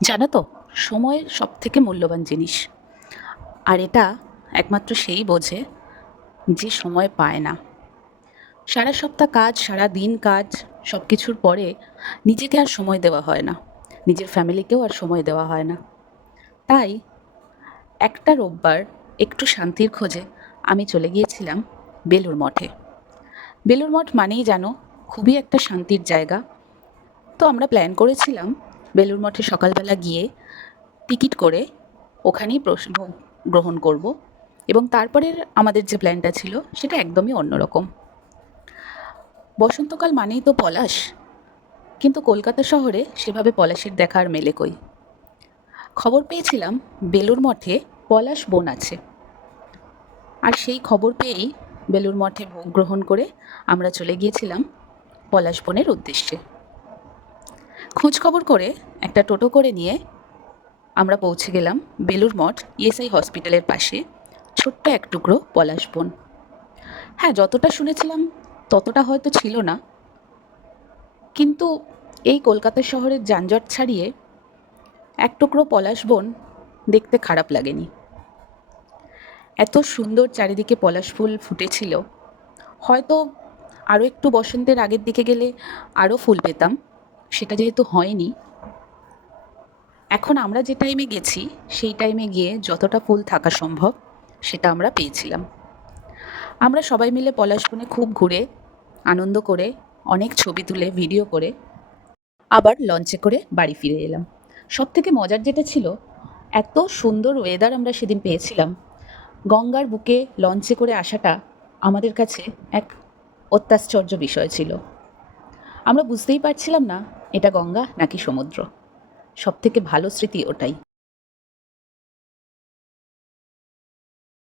জানো তো, সময় সবথেকে মূল্যবান জিনিস। আর এটা একমাত্র সেই বোঝে যে সময় পায় না। সারা সপ্তাহ কাজ, সারা দিন কাজ, সব কিছুর পরে নিজেকে আর সময় দেওয়া হয় না, নিজের ফ্যামিলিকেও আর সময় দেওয়া হয় না। তাই একটা রোববার একটু শান্তির খোঁজে আমি চলে গিয়েছিলাম বেলুড় মঠে। বেলুড় মঠ মানেই জানো, খুবই একটা শান্তির জায়গা। তো আমরা প্ল্যান করেছিলাম বেলুড় মঠে সকালবেলা গিয়ে টিকিট করে ওখানেই ভোগ গ্রহণ করব, এবং তারপরের আমাদের যে প্ল্যানটা ছিল সেটা একদমই অন্যরকম। বসন্তকাল মানেই তো পলাশ, কিন্তু কলকাতা শহরে সেভাবে পলাশের দেখা আর মেলে কই। খবর পেয়েছিলাম বেলুড় মঠে পলাশ বন আছে, আর সেই খবর পেয়েই বেলুড় মঠে ভোগ গ্রহণ করে আমরা চলে গিয়েছিলাম পলাশ বনের উদ্দেশ্যে। খোঁজ খবর করে একটা টোটো করে নিয়ে আমরা পৌঁছে গেলাম বেলুড় মঠ ইএসআই হসপিটালের পাশে ছোট্ট এক টুকরো পলাশ বন। হ্যাঁ, যতটা শুনেছিলাম ততটা হয়তো ছিল না, কিন্তু এই কলকাতা শহরের যানজট ছাড়িয়ে এক টুকরো পলাশ বন দেখতে খারাপ লাগেনি। এত সুন্দর চারিদিকে পলাশ ফুল ফুটেছিল, হয়তো আরও একটু বসন্তের আগের দিকে গেলে আরও ফুল পেতাম, সেটা যেহেতু হয়নি। এখন আমরা যে টাইমে গেছি সেই টাইমে গিয়ে যতটা ফুল থাকা সম্ভব সেটা আমরা পেয়েছিলাম। আমরা সবাই মিলে পলাশ বনে খুব ঘুরে আনন্দ করে অনেক ছবি তুলে ভিডিও করে আবার লঞ্চে করে বাড়ি ফিরে এলাম। সবথেকে মজার যেটা ছিল, এত সুন্দর ওয়েদার আমরা সেদিন পেয়েছিলাম, গঙ্গার বুকে লঞ্চে করে আসাটা আমাদের কাছে এক অত্যাশ্চর্য বিষয় ছিল। আমরা বুঝতেই পারছিলাম না এটা গঙ্গা নাকি সমুদ্র। সবথেকে ভালো স্মৃতি ওটাই।